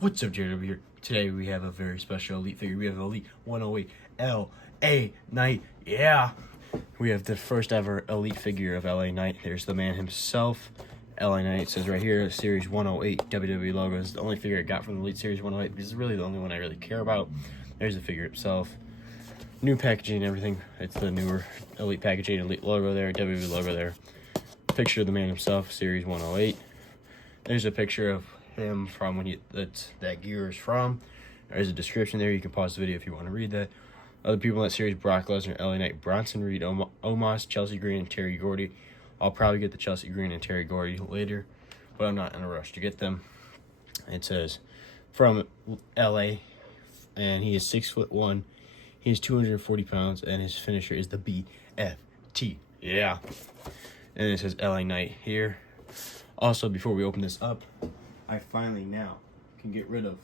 What's up, Jared over here? Today we have a very special Elite figure. We have Elite 108 L.A. Knight. Yeah! We have the first ever Elite figure of L.A. Knight. There's the man himself. L.A. Knight, it says right here, Series 108 WWE logo. This is the only figure I got from the Elite Series 108. This is really the only one I really care about. There's the figure itself. New packaging and everything. It's the newer Elite packaging, Elite logo there, WWE logo there. Picture of the man himself, Series 108. There's a picture of him from when that gear is from. There's a description there. You can pause the video if you want to read that. Other people in that series: Brock Lesnar, L.A. Knight, Bronson Reed, Omos, Chelsea Green, and Terry Gordy. I'll probably get the Chelsea Green and Terry Gordy later, but I'm not in a rush to get them. It says from L.A. and he is 6'1". He is 240 pounds, and his finisher is the BFT. Yeah. And it says L.A. Knight here. Also, before we open this up, I finally now can get rid of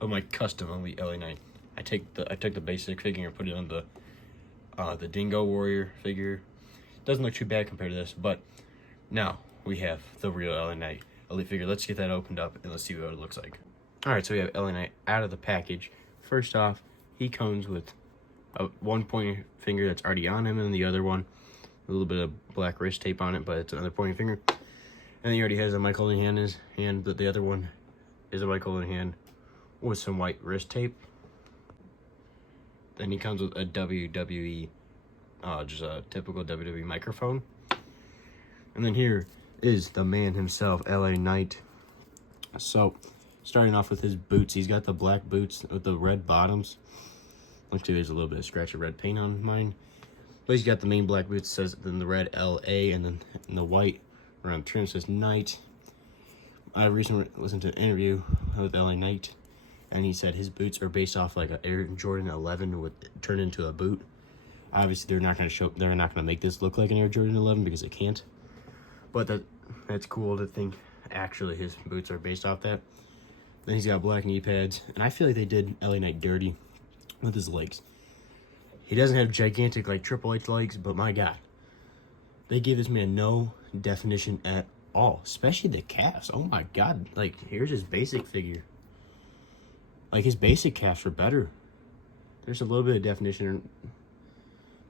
my custom Elite L.A. Knight. I took the basic figure and put it on the Dingo Warrior figure. Doesn't look too bad compared to this, but now we have the real L.A. Knight Elite figure. Let's get that opened up and let's see what it looks like. All right, so we have L.A. Knight out of the package. First off, he comes with one pointer finger that's already on him, and the other one a little bit of black wrist tape on it, but it's another pointing finger. And he already has a mic holding hand in his hand, but the other one is a mic holding hand with some white wrist tape. Then he comes with a WWE, just a typical WWE microphone. And then here is the man himself, L.A. Knight. So, starting off with his boots, he's got the black boots with the red bottoms. Looks like there's a little bit of scratch of red paint on mine. But he's got the main black boots, says then the red L.A. and then in the white around trim says Knight. I recently listened to an interview with L.A. Knight, and he said his boots are based off like an Air Jordan 11 with turned into a boot. Obviously, they're not going to make this look like an Air Jordan 11 because it can't. But that's cool to think actually his boots are based off that. Then he's got black knee pads, and I feel like they did L.A. Knight dirty with his legs. He doesn't have gigantic like Triple H legs, but my God, they gave this man no definition at all, especially the calves. Oh my God, like here's his basic figure. Like his basic calves are better. There's a little bit of definition.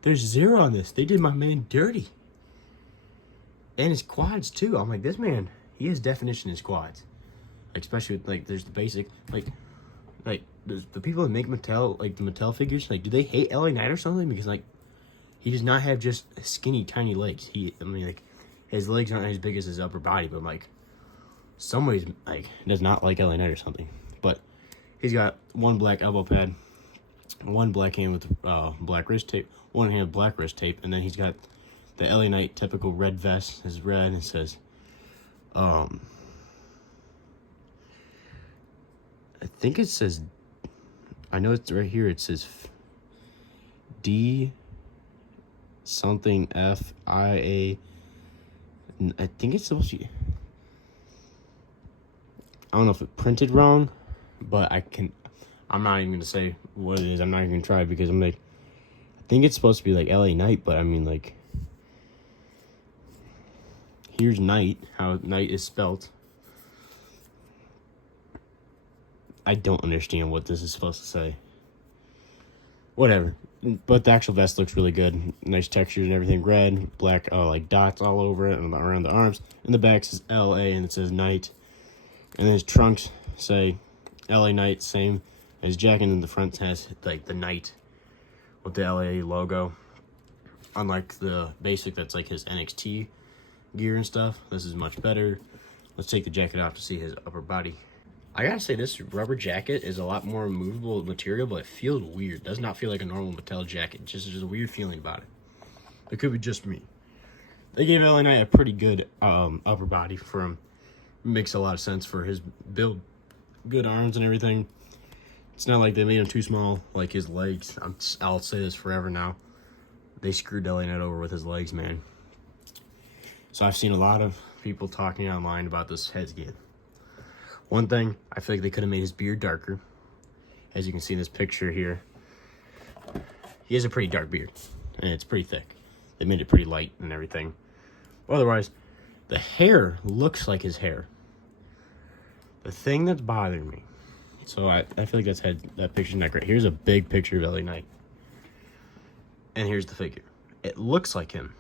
There's zero on this. They did my man dirty. And his quads too. I'm like, this man, he has definition in his quads. Like, especially with, like, there's the basic, like the people that make Mattel, like the Mattel figures, like, do they hate L.A. Knight or something? Because like, he does not have just skinny, tiny legs. I mean, like, his legs aren't as big as his upper body, but like, some ways, like, does not like L.A. Knight or something. But he's got one black elbow pad, one black hand with black wrist tape, one hand with black wrist tape, and then he's got the L.A. Knight typical red vest. Is red, and it says, I think it says, I know it's right here, it says D something FIA. I think it's supposed to be, I don't know if it printed wrong, but I'm not even going to say what it is. I'm not even going to try because I'm like, I think it's supposed to be like L.A. Knight, but I mean like, here's Knight, how Knight is spelt. I don't understand what this is supposed to say. Whatever. But the actual vest looks really good. Nice textures and everything. Red, black, like dots all over it and around the arms. In the back says L.A. and it says Knight. And then his trunks say L.A. Knight, same. His jacket in the front has like the Knight with the L.A. logo. Unlike the basic that's like his NXT gear and stuff. This is much better. Let's take the jacket off to see his upper body. I gotta say, this rubber jacket is a lot more movable material, but it feels weird. It does not feel like a normal Mattel jacket. Just a weird feeling about it. It could be just me. They gave L.A. Knight a pretty good upper body for him. Makes a lot of sense for his build. Good arms and everything. It's not like they made him too small, like his legs. I'll say this forever now. They screwed L.A. Knight over with his legs, man. So I've seen a lot of people talking online about this head scan. One thing, I feel like they could have made his beard darker. As you can see in this picture here. He has a pretty dark beard. And it's pretty thick. They made it pretty light and everything. Otherwise, the hair looks like his hair. The thing that's bothering me, so I feel like that picture's not great. Here's a big picture of LA Knight. And here's the figure. It looks like him.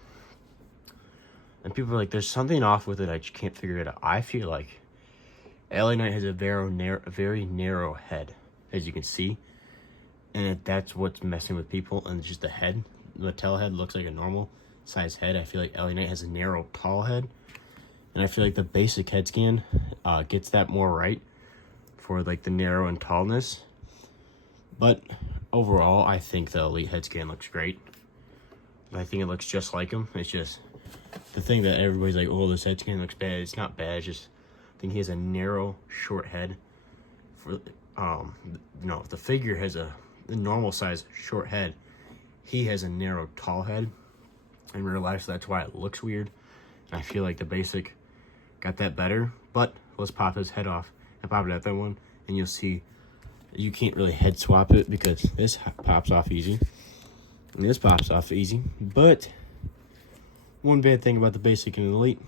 And people are like, there's something off with it. I just can't figure it out. I feel like LA Knight has a very narrow head, as you can see. And that's what's messing with people. And just the head. The tail head looks like a normal size head. I feel like LA Knight has a narrow, tall head. And I feel like the basic head scan gets that more right for like the narrow and tallness. But overall, I think the Elite head scan looks great. I think it looks just like him. It's just the thing that everybody's like, oh, this head scan looks bad. It's not bad. It's just I think he has a narrow, short head. For no, the figure has a normal size short head. He has a narrow, tall head in real life, so that's why it looks weird. And I feel like the basic got that better. But let's pop his head off and pop it at that one, and you'll see you can't really head swap it because this pops off easy. And this pops off easy. But one bad thing about the basic and elite,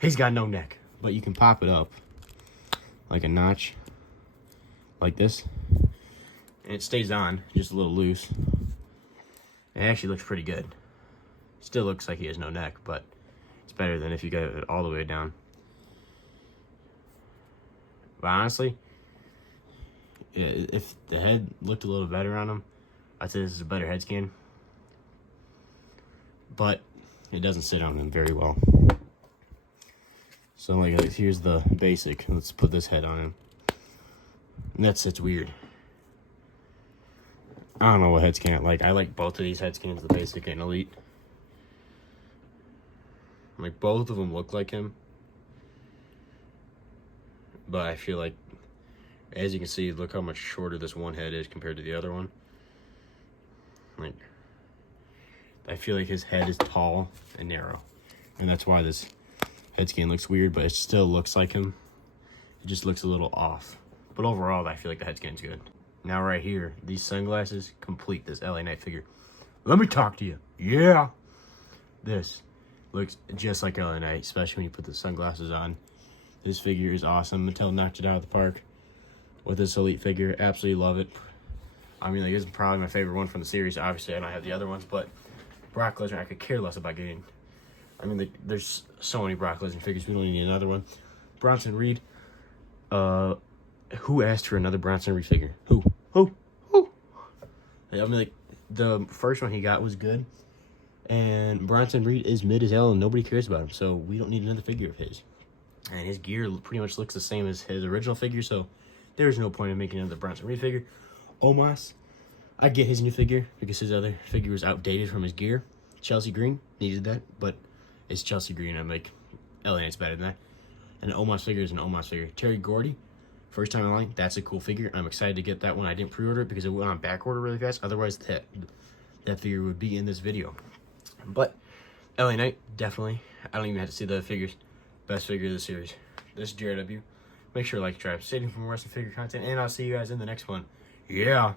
he's got no neck. But you can pop it up like a notch, like this. And it stays on, just a little loose. It actually looks pretty good. Still looks like he has no neck, but it's better than if you got it all the way down. But honestly, yeah, if the head looked a little better on him, I'd say this is a better head scan. But it doesn't sit on him very well. So like here's the basic. Let's put this head on him. And that sits weird. I don't know what head scan I like. I like both of these head scans, the basic and elite. Like both of them look like him. But I feel like, as you can see, look how much shorter this one head is compared to the other one. Like, I feel like his head is tall and narrow. And that's why this head scan looks weird, but it still looks like him. It just looks a little off. But overall, I feel like the head scan's good. Now right here, these sunglasses complete this LA Knight figure. Let me talk to you. Yeah. This looks just like LA Knight, especially when you put the sunglasses on. This figure is awesome. Mattel knocked it out of the park with this elite figure. Absolutely love it. I mean, like, this is probably my favorite one from the series. Obviously, I don't have the other ones, but Brock Lesnar, I could care less about getting. I mean, there's so many Brock Lesnar figures. We don't need another one. Bronson Reed. Who asked for another Bronson Reed figure? Who? I mean, like, the first one he got was good. And Bronson Reed is mid as hell, and nobody cares about him. So we don't need another figure of his. And his gear pretty much looks the same as his original figure, so there's no point in making another Bronson Reed figure. Omos, I get his new figure because his other figure was outdated from his gear. Chelsea Green needed that, but it's Chelsea Green. I'm like, LA Knight's better than that. And an Omos figure is an Omos figure. Terry Gordy, first time in line, that's a cool figure. I'm excited to get that one. I didn't pre-order it because it went on back order really fast. Otherwise, that figure would be in this video. But LA Knight, definitely. I don't even have to see the other figures. Best figure of the series. This is JRW. Make sure to like, subscribe, stay tuned for more wrestling figure content, and I'll see you guys in the next one. Yeah.